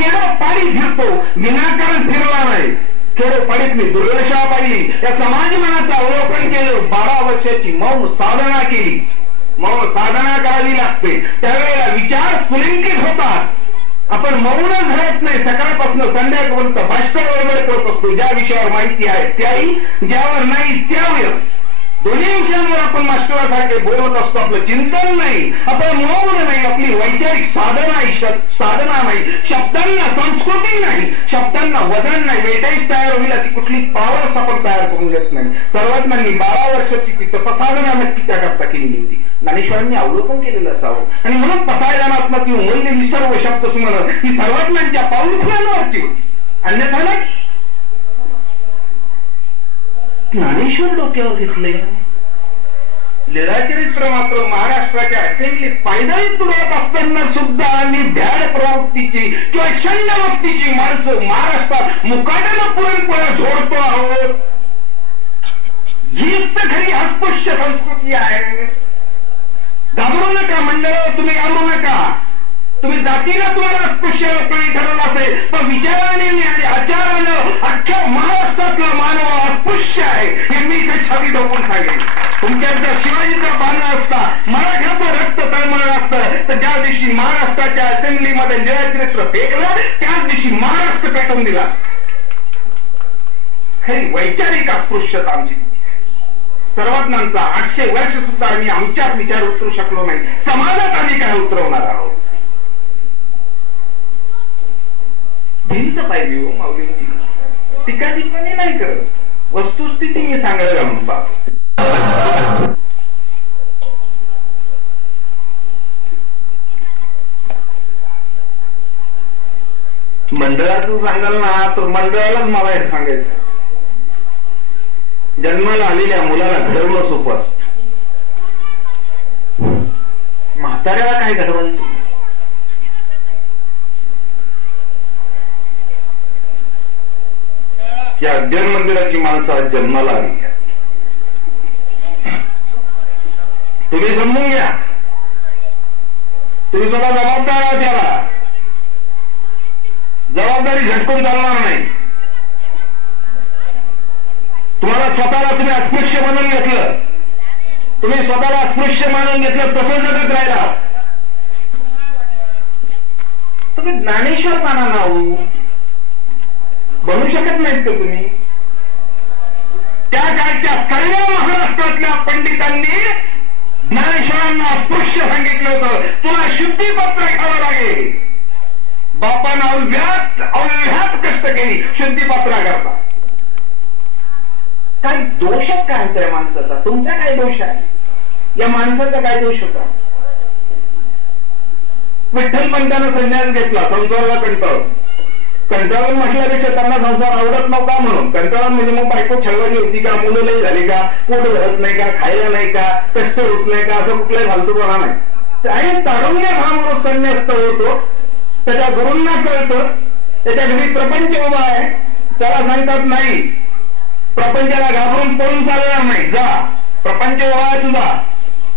खेडोपाडी फिरतो, विनाकारण फिरला नाही. खेडोपाडीतली दुर्दशापायी या समाज मनाचं अवलोकन केलं. 12 वर्षाची मौन साधना केली. मौन साधना करावी लागते. त्यावेळेला विचार स्फुलिंगित होतात. आपण मौनच धरत नाही. सकाळपासून संध्याकाळपर्यंत भाष्कर बरोबर करत असतो. ज्या विषयावर माहिती आहे त्याही, ज्यावर नाही त्यावर, दोन्ही विषयांवर आपण मास्टरासारखे बोलत असतो. आपलं चिंतन नाही, आपण मौन नाही, आपली वैचारिक साधना नाही, शब्दांना संस्कृती नाही, शब्दांना वजन नाही, वेटाईच तयार होईल अशी कुठली पावरच आपण तयार करून घेत नाही. सर्वज्ञांनी 12 वर्षाची ती तपसाधना नक्की त्याकरता केलेली होती. ज्ञानेश्वरांनी अवलोकन केलेलं असावं. आणि म्हणून पसायदानात्मक ती उमललेली सर्व शब्द सुमन ही सर्वज्ञांच्या पाऊलखुणांवरची होती. अन्यथा नाही. ज्ञानेश्वर डोक्यावर घेतले. लीळाचरित्र मात्र महाराष्ट्राच्या असेंब्लीत पायदळी तुरत असताना सुद्धा आणि भ्याड प्रवृत्तीची किंवा शंड वक्तीची माणसं महाराष्ट्रात मुकाट्यानं पुरणपोळ्या झोडतो आहोत. हीच तर खरी अस्पृश्य संस्कृती आहे. घाबरू नका मंडळावर, तुम्ही घाबरू नका. तुम्ही जातीला तुम्हाला अस्पृश्य कोणी ठरवलं असेल, पण विचाराने आणि आचारानं अख्ख्या महाराष्ट्रातला मानव अस्पृश्य आहे हे मी इथे छाती ढोकून सांगेन. तुमच्या जर शिवाजीचा बाण असता, मराठ्याचं रक्त तळमळलं असतं, तर ज्या दिवशी महाराष्ट्राच्या असेंब्लीमध्ये लीळाचरित्र फेकलं त्याच दिवशी महाराष्ट्र पेटवून दिला. खरी वैचारिक अस्पृश्यता आमची. सर्वज्ञांचा 800 वर्ष सुद्धा आम्ही आमच्यात विचार उतरू शकलो नाही. समाजात आम्ही काय उतरवणार आहोत? भिंत पाहिजे हो माऊलींची. टीका टिप्पणी नाही करत, वस्तुस्थिती मी सांगायला म्हणून पाहतो. मंडळाचं सांगाल ना तर मंडळालाच मला हे सांगायचं. जन्माला आलेल्या मुलाला घडवणं सोपं असतं. म्हाताऱ्याला काय घडवण? या अध्ययन मंदिराची माणसं आज जन्माला आली. तुम्ही समजून घ्या. तुम्ही स्वतः जबाबदार आहात. त्याला जबाबदारी झटकून चालणार नाही. तुम्हाला स्वतःला तुम्ही अस्पृश्य मानून घेतलं, तुम्ही स्वतःला अस्पृश्य मानून घेतलं, तसं जगत राहिला. तुम्ही ज्ञानेश्वर माना ना बनू शकत नाहीत का तुम्ही? त्या काळच्या सर्व महाराष्ट्रातल्या पंडितांनी ज्ञानेश्वरांना अस्पृश्य सांगितलं होतं. तुला शुद्धीपत्र घ्यावं लागेल. बापानं अव्यात कष्ट केली शुद्धीपत्रा करता. काय दोष काय होता या माणसाचा? तुमचा काय दोष आहे? या माणसाचा काय दोष होता? विठ्ठल पंतानं संन्यास घेतला, संसाराला कंटाळून. कंटाळून म्हटल्यापेक्षा त्यांना संसार आवडत नव्हता म्हणून. कंटाळून म्हणजे मग बायको छळवाली होती का, मुलं नाही झाली का, पोट भरत नाही का, खायला नाही का, कष्ट होत नाही का, असं कुठलाही फालतूपणा नाही. आणि तारुण्य हा म्हणून संन्यास्त होतो. त्याच्या गुरूंना कळतं, त्याच्या घरी प्रपंच उभा आहे. त्याला सांगतात नाही, प्रपंचाला घाबरून पळून चालणार नाही, जा प्रपंच उभा आहे तुझा.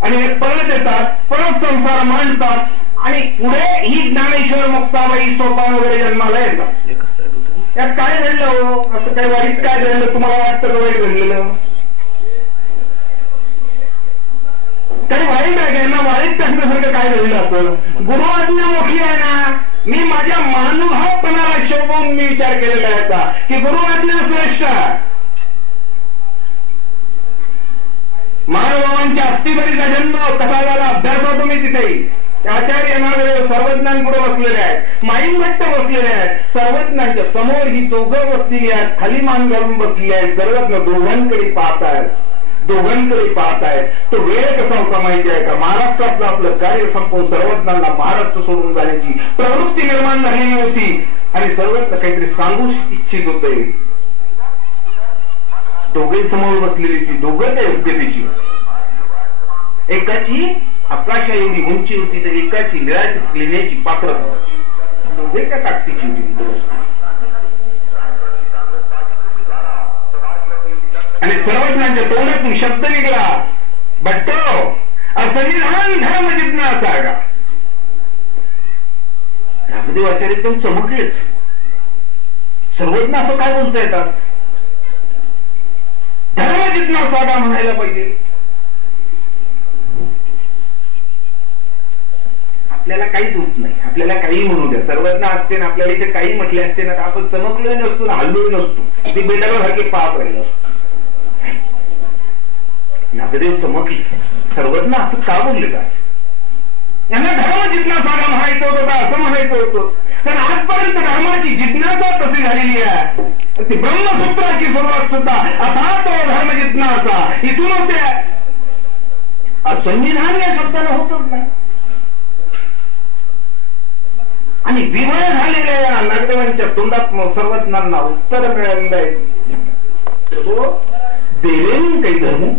आणि हे परत येतात, परत संसार मांडतात. आणि पुढे ही ज्ञानेश्वर मुक्ताबाई सोपान वगैरे जन्माला येतात. यात काय घडलं हो? असं काय वाईट काय घडलं? तुम्हाला वाटतं का वाईट घडलेलं? काही वाईट आहे ना? वाईट टाकण्यासारखं काय घडलं असं? गुरु आज्ञा मोठी आहे ना. मी माझ्या महानुभावपणाला शोभून मी विचार केलेला याचा की गुरु आज्ञा श्रेष्ठ. महानुभावांच्या अस्थिभरीचा जन्म कसा झाला अभ्यास होतो मी तिथेही. आचार्य नागदेव सर्वज्ञान पुढे बसलेले आहेत, माईन भट्ट बसलेले आहेत. सर्वज्ञांच्या समोर ही दोघं बसलेली आहेत, खाली मान घालून बसलेली आहेत. सर्वज्ञ दोघांकडे पाहत आहेत, दोघांकडे पाहत आहेत. तो वेळ कसा होता माहिती आहे का? महाराष्ट्रातलं आपलं कार्य संपवून सर्वज्ञांना महाराष्ट्र सोडून जाण्याची प्रवृत्ती निर्माण झालेली होती. आणि सर्वज्ञ काहीतरी सांगू इच्छित होते. दोघे समोर बसलेली ती दोघं त्या योग्यतेची. एकाची आकाशा एवढी उंची होती तर एकाची लिहिण्याची पात्रता होती. दोघे त्या ताकदीची होती. आणि सर्वज्ञांच्या तोंडातून शब्द निघाला, भट्टो संविधान धर्म जितना सागा. नागदेवाचार्य एकदम चमकलेच. सर्वज्ञ असं काय बोलता येतात? धर्म जिज्ञासा म्हणायला पाहिजे. आपल्याला काहीच होत नाही, आपल्याला काही म्हणू द्या, सर्वज्ञ असते ना, आपल्याला इथे काही म्हटले असते ना, आपण चमकलो नसतो ना, हल्लो नसतो, ती बेटासारखे पाहत राहिलो असतो. नागदेव चमकले. सर्वज्ञ असं का बोलले का? यांना धर्म जिज्ञासा म्हणायचं होतं का असं म्हणायचं होतं? कारण आजपर्यंत धर्माची जिज्ञासा तशी झालेली आहे. ती ब्रह्मसूत्राची सुरुवात सुद्धा अथा तो धर्म जिज्ञासा इथून होते. संविधान या शब्दाला होतच नाही. आणि विवळ झालेल्या या नागदेवांच्या तोंडात सर्वज्ञांना उत्तर मिळालेलं आहे. देवेन काही धर्म,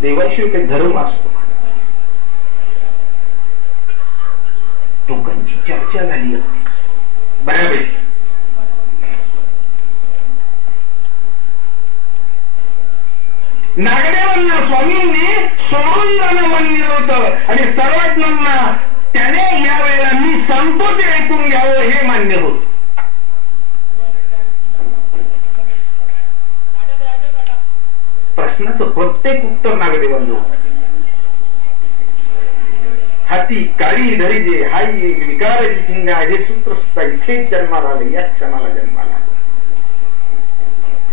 देवाशिवाय काही धर्म असतो. लोकांची चर्चा झाली असते बऱ्यापैकी. नागदेवांना स्वामींनी सोडून जाणं म्हणलं होतं आणि सर्वज्ञांना त्याने या वेळेला मी सांगतो ते ऐकून घ्यावं हे मान्य होत. प्रश्नाचं प्रत्येक उत्तर नागदेवांना. हाती काळी धरिजे हाई विकाराची चिंगा हे सूत्र सुद्धा इथेच जन्माला आले, या क्षणाला जन्माला आले.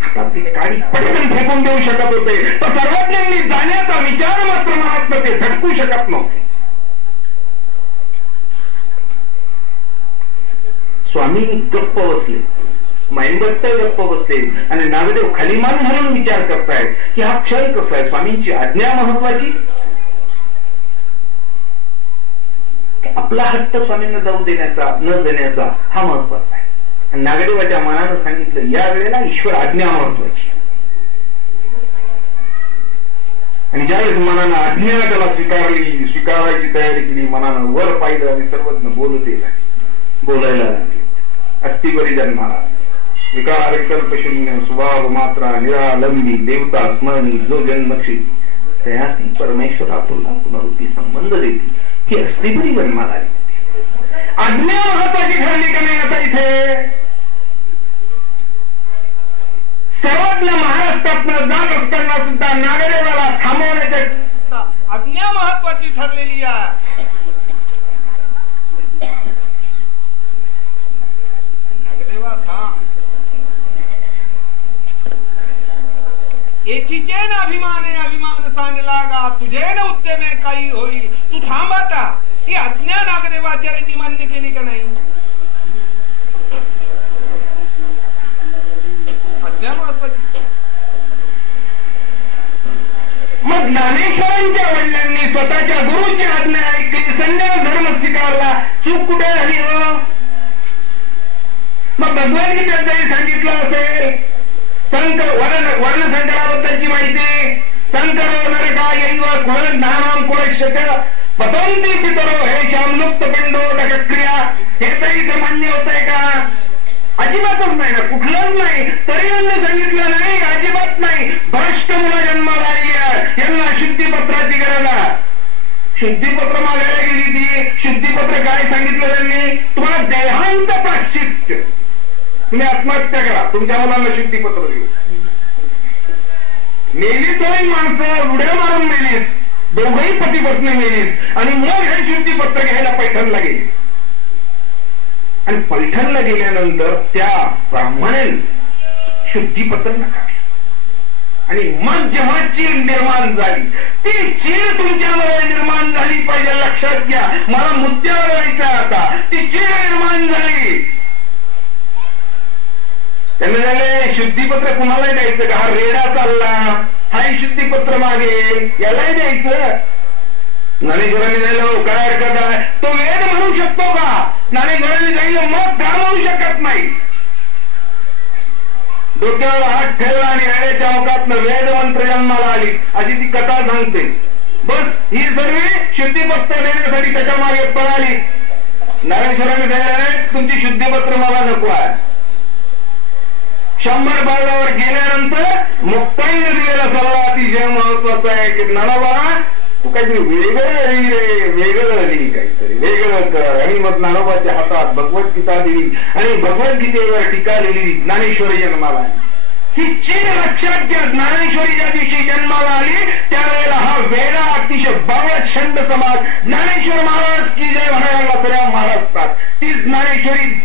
हातातली काळी पटकन फेकून देऊ शकत होते, तर सर्वज्ञांनी जाण्याचा विचार मात्र मनात ते झटकू शकत नव्हते. स्वामी गप्प बसले, माइंबत्त गप्प बसले आणि नागदेव खाली मान घालून विचार करतायत की हा क्षय कसा आहे? स्वामींची आज्ञा महत्वाची, आपला हट्ट स्वामींना जाऊ देण्याचा न देण्याचा हा महत्वाचा आहे. आणि नागदेवाच्या मनानं सांगितलं या वेळेला ईश्वर आज्ञा महत्वाची. आणि ज्यावेळेस मनानं आज्ञा त्याला स्वीकारायची तयारी केली, मनानं वर पाहिलं आणि सर्वज्ञ बोलायला लागले. अस्थिपरी जन्माला विकार विकल्प शून्य स्वभाव मात्रा निरालंबी देवता स्मरणी जो जन्मक्षी त्याशी परमेश्वरा तुला पुनरुक्ती संबंध देते ही अस्थिपरी जन्माला आली. आज्ञा महत्वाची ठरली का नाही? आता इथे सर्वज्ञ महाराष्ट्रातनं जात असताना सुद्धा नागदेवाला थांबवण्याच्या आज्ञा महत्वाची ठरलेली आहे. एकीचे न अभिमाने अभिमान सांडला गा तुझे न उद्यमे काही होईल. तू थांब आता. ही आज्ञा नागदेवाचार्यांनी मान्य केली का नाही? आज्ञा महत्वाची. मग ज्ञानेश्वरांच्या वडिलांनी स्वतःच्या गुरुची आज्ञा ऐकली, संन्यास धर्म स्वीकारला. चूक कुठे झाली हो? मग भगवद्गीतेत जरी सांगितलं असेल वर्णसंकराबद्दलची माहिती, संकर नरका यैव कुळ ज्ञानाम कुळशक पतंती पितरो हे श्यामलुप्त पिंडोदक क्रिया, हे तरी मान्य होत आहे का? अजिबातच नाही ना, कुठलंच नाही. तरी यांनी सांगितलं नाही, अजिबात नाही. भ्रष्ट मुलं जन्माला आली आहे, यांना शुद्धीपत्राची गरज आहे. शुद्धीपत्र मागायला गेली ती. शुद्धीपत्र काय सांगितलं त्यांनी? तुम्हाला देहांत प्राश्चित्य, तुम्ही आत्महत्या करा, तुमच्या मुलांना शुद्धीपत्र देऊ. मेली तोही माणसं उड्या मारून मेलीत, दोघही पती पत्नी मेलीत. आणि मग हे शुद्धीपत्र घ्यायला पैठणला गेले. आणि पैठणला गेल्यानंतर त्या ब्राह्मणाने शुद्धीपत्र नका. आणि मग जेव्हा चीड निर्माण झाली, ती चीड तुमच्यामध्ये निर्माण झाली पाहिजे, लक्षात घ्या. मला मुद्द्यावर यायचं आता. ती चीड निर्माण झाली. त्यांना झाले शुद्धीपत्र कुणालाही द्यायचं का? हा रेडा चालला, हाही शुद्धीपत्र मागे, यालाही द्यायचं. ज्ञानेश्वरांनी जायला काय हरकत आहे? तो वेद म्हणू शकतो का? ज्ञानेश्वरांनी जायला मग का म्हणू शकत नाही? डोक्यावर हात ठेवला आणि रेड्याच्या अवकातनं वेद मंत्र जन्माला आली, अशी ती कथा सांगते. बस ही सर्व शुद्धीपत्र देण्यासाठी त्याच्या मागे पळाली. ज्ञानेश्वरांनी जायला तुमची शुद्धीपत्र मला नको आहे. 100 बाळावर गेल्यानंतर मुक्ताईने दिलेला सल्ला अतिशय महत्वाचा आहे की नानाबा तू काहीतरी वेगळं रे, वेगळं लिही, काहीतरी वेगळं कर. आणि मग ज्ञानोबाच्या हातात भगवद्गीता दिली आणि भगवद्गीतेवर टीका लिहिली. ज्ञानेश्वरी जन्माला आली. ही चीड लक्षात घ्या. ज्ञानेश्वरी ज्या दिवशी जन्माला आली त्यावेळेला हा वेगळा अतिशय बावळ छंद समाज ज्ञानेश्वर महाराज की जय म्हणायला सगळ्या महाराष्ट्रात ती ज्ञानेश्वरी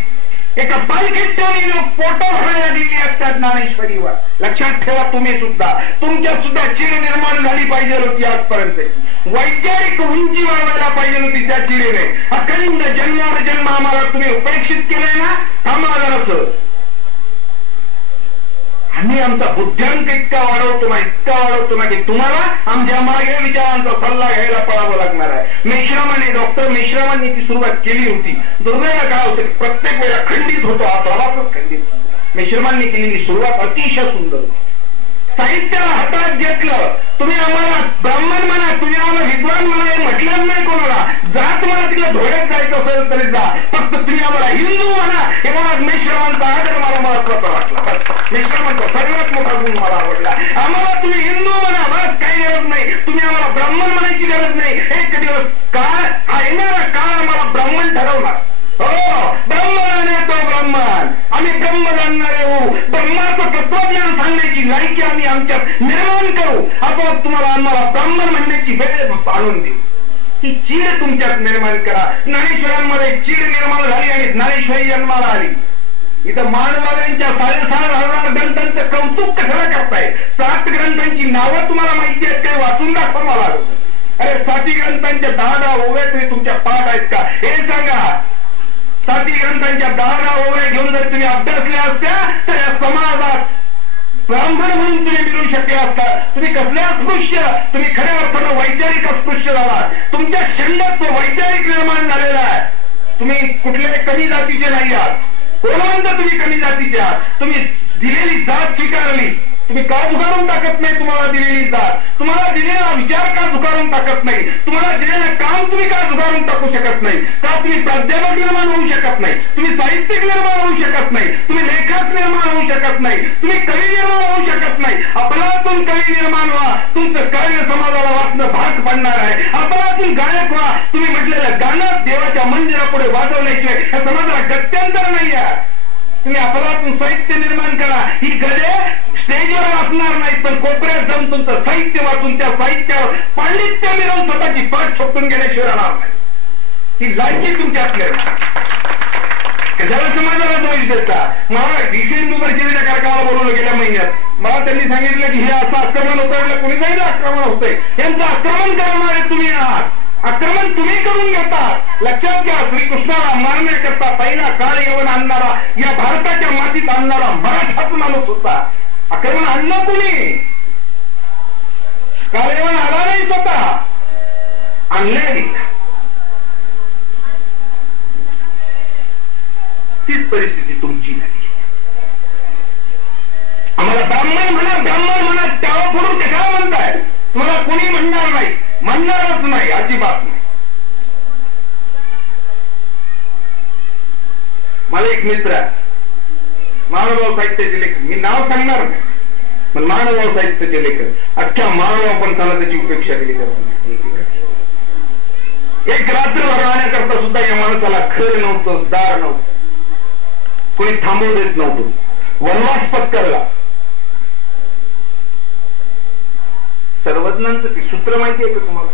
एका पालखीत ठेवली लोक फोटो भरायला गेली असतात ज्ञानेश्वरीवर. लक्षात ठेवा, तुम्ही सुद्धा तुमच्यात सुद्धा चीड निर्माण झाली पाहिजे होती. आजपर्यंत वैचारिक उंची वाढवायला पाहिजे होती त्या चिडीने. अखंड जन्मावर जन्म आम्हाला तुम्ही उपेक्षित केलंय ना. आम्हाला असं आम्ही आमचा बुद्ध्यांक इतका वाढवतो ना की तुम्हाला आमच्या मागे विचारांचा सल्ला घ्यायला पळावं लागणार आहे. मेश्रामाने डॉक्टर मेश्रामांनी ती सुरुवात केली होती. दुर्दैव काय होतं की प्रत्येक वेळा खंडित होतो, हा प्रवासच खंडित. मेश्रामांनी केलेली सुरुवात अतिशय सुंदर होती. साहित्याला हातात घेतलं. तुम्ही आम्हाला ब्राह्मण म्हणा, तुम्ही आम्हाला विद्वान म्हणा, हे म्हटलं नाही कोणाला. जात म्हणा, तिला धोळ्यात जायचं असेल तरी जा, फक्त तुम्ही आम्हाला हिंदू म्हणा. हे मला मेश्रामांचा आदर मला महत्वाचा वाटला. मेश्रामांचा सर्वात मोठा गुण मला आवडला. आम्हाला तुम्ही हिंदू म्हणा, बस काही गरज नाही. तुम्ही आम्हाला ब्राह्मण म्हणायची गरज नाही. एक दिवस काळ हा येणारा काळ आम्हाला ब्राह्मण ठरवला. हो, ब्रह्म तो ब्राह्मण. आम्ही ब्रह्म जाणणारे होऊ. ब्रह्माचं तत्वज्ञान सांगण्याची लायकी आम्ही आमच्यात निर्माण करू. आपण तुम्हाला आम्हाला ब्राह्मण म्हणण्याची वेळ आणून देऊ. ही चीड तुमच्यात निर्माण करा. ज्ञानेश्वरांमध्ये चीड निर्माण झाली आणि ज्ञानेश्वरी जन्माला आली. इथं मानवांच्या 6,500 ग्रंथांचं कौतुक कशाला करताय? 7 ग्रंथांची नावं तुम्हाला माहिती आहेत काय? वाचून दाखवा मला. अरे 7 ग्रंथांच्या 10 ओव्या तरी तुमच्या पाठ आहेत का हे सांगा. 7 ग्रंथांच्या 10 ओव्या घेऊन जर तुम्ही अभ्यासल्या असत्या तर या समाजात ब्राह्मण म्हणून तुम्ही मिळू शकले असता. तुम्ही कसल्या अस्पृश्य, तुम्ही खऱ्या अर्थानं वैचारिक अस्पृश्य झाला. तुमच्या शंडात तो वैचारिक निर्माण झालेला आहे. तुम्ही कुठल्याही कमी जातीचे नाही आहात. कोण म्हणता तुम्ही कमी जातीचे आहात? तुम्ही दिलेली जात स्वीकारली. तुम्ही का झुकारून टाकत नाही तुम्हाला दिलेली जात? तुम्हाला दिलेला विचार का झुकारून टाकत नाही? तुम्हाला दिलेलं काम तुम्ही का झुकारून टाकू शकत नाही? का तुम्ही प्राध्यापक निर्माण होऊ शकत नाही? तुम्ही साहित्यिक निर्माण होऊ शकत नाही? तुम्ही लेखक निर्माण होऊ शकत नाही? तुम्ही कवी निर्माण होऊ शकत नाही? आपल्यातून कवी निर्माण व्हा. तुमचं कार्य समाजाला वाचणं भाग पडणार आहे. आपल्यातून गायक व्हा. तुम्ही म्हटलेलं गाणं देवाच्या मंदिरापुढे वाजवण्याचे या समाजाला गत्यंतर नाही आहे. तुम्ही आपल्यातून साहित्य निर्माण करा. ही गजे स्टेजवर वाचणार नाही पण कोपऱ्यात जाऊन तुमचं साहित्य वाचून त्या साहित्यावर पांडित्य मिळवून स्वतःची पाठ छोटून गेल्याशिवाय राहणार नाही. ही लायकी तुमच्यात कशाला समाजाला दोष देता? मला विषय परिषदेच्या कार्यक्रमाला बोलवलं गेल्या महिन्यात. मला त्यांनी सांगितलं की हे असं आक्रमण होतं. कोणी जाईल आक्रमण होतंय. यांचं आक्रमण करणारे तुम्ही आहात. आक्रमण तुम्ही करून घेतात. लक्षात घ्या, श्रीकृष्णाला मारण्याकरता पहिला काळ यवन आणणारा, या भारताच्या मातीत आणणारा मराठाच माणूस होता. आक्रमण आणलं कुणी? काळ यवन आला नाही, स्वतः आणले. तीच परिस्थिती तुमची झाली. आम्हाला ब्राह्मण म्हणा त्यावर फोडून कशाला म्हणताय? तुम्हाला कोणी म्हणणार नाही, म्हणणारच नाही, अजिबात नाही. मला एक मित्र आहे, महानुभाव साहित्याचे लेखक. मी नाव सांगणार नाही पण महानुभाव साहित्याचे लेखक. अख्ख्या महानुभाव पण त्याला त्याची उपेक्षा केली. एक रात्र भरवण्याकरता सुद्धा या माणसाला घर नव्हतं, दार नव्हतं, कोणी थांबवू देत नव्हतं. वनवास पत्करला. सर्वज्ञांचं ते सूत्र माहिती आहे का तुम्हाला?